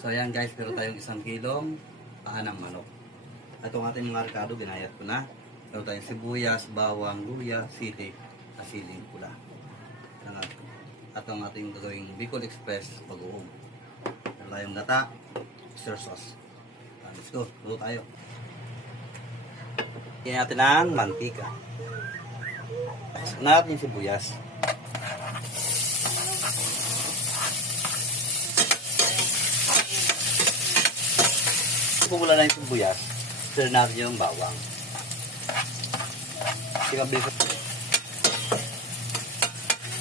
So ayan guys, pero tayong 1 kilong paa ng manok. Itong ating mga rekado, ginayat ko na. Meron tayong sibuyas, bawang, luya, sili, asiling pula. At ang ating gagawing Bicol Express bagoong. Meron tayong gata, oyster sauce. Let's go, luto tayo. Hingin natin ang mantika. Taksan natin yung sibuyas. Pumula na yung sibuyas, stir natin yung bawang.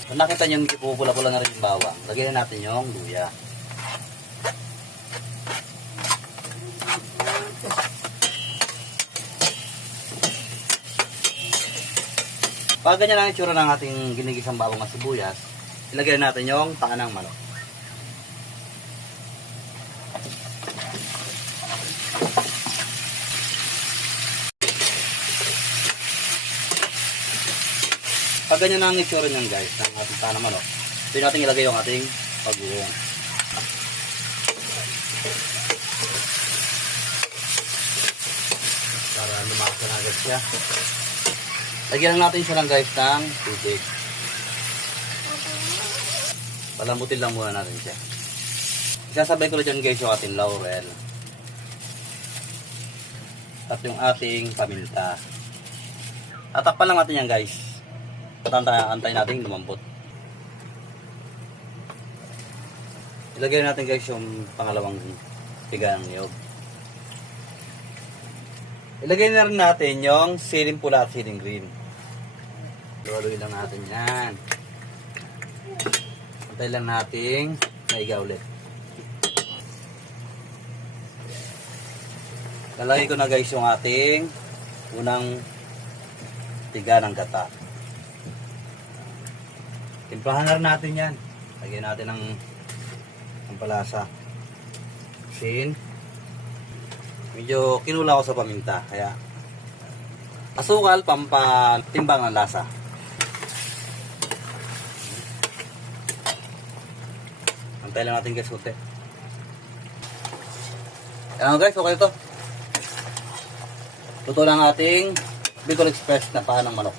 Kung nakita nyo, pupula-pula na rin yung bawang, lagyan natin yung luya. Pag ganyan ang itsura ng ating ginigisang bawang at sibuyas, ilagay natin yung paa ng manok. Pag ganyan ang itsura niyan guys, ng ating paa ng manok, ito natin ilagay yung ating bagoong. Para lumakas na agad siya. Lagyan natin siya lang guys ng tubig. Palambutin lang muna natin siya. Isasabay ko na dyan guys yung ating laurel. At yung ating paminta. Tatakpan lang natin yan guys. At antay natin lumambot. Ilagay natin guys yung pangalawang tiga ng niyog. Ilagay na rin natin yung siling pula at siling green. Luwaluin lang natin yan. Antay lang natin maiga ulit. Lalagay ko na guys yung ating unang tiga ng gata. Timplahan na rin natin yan. Lagyan natin ng palasa. Sin. Medyo kinula ko sa paminta. Kaya asukal, pampatimbang ang lasa. Antay lang natin guys ute. Ayan guys, okay ito. Luto lang ating Bicol Express na paa ng manok.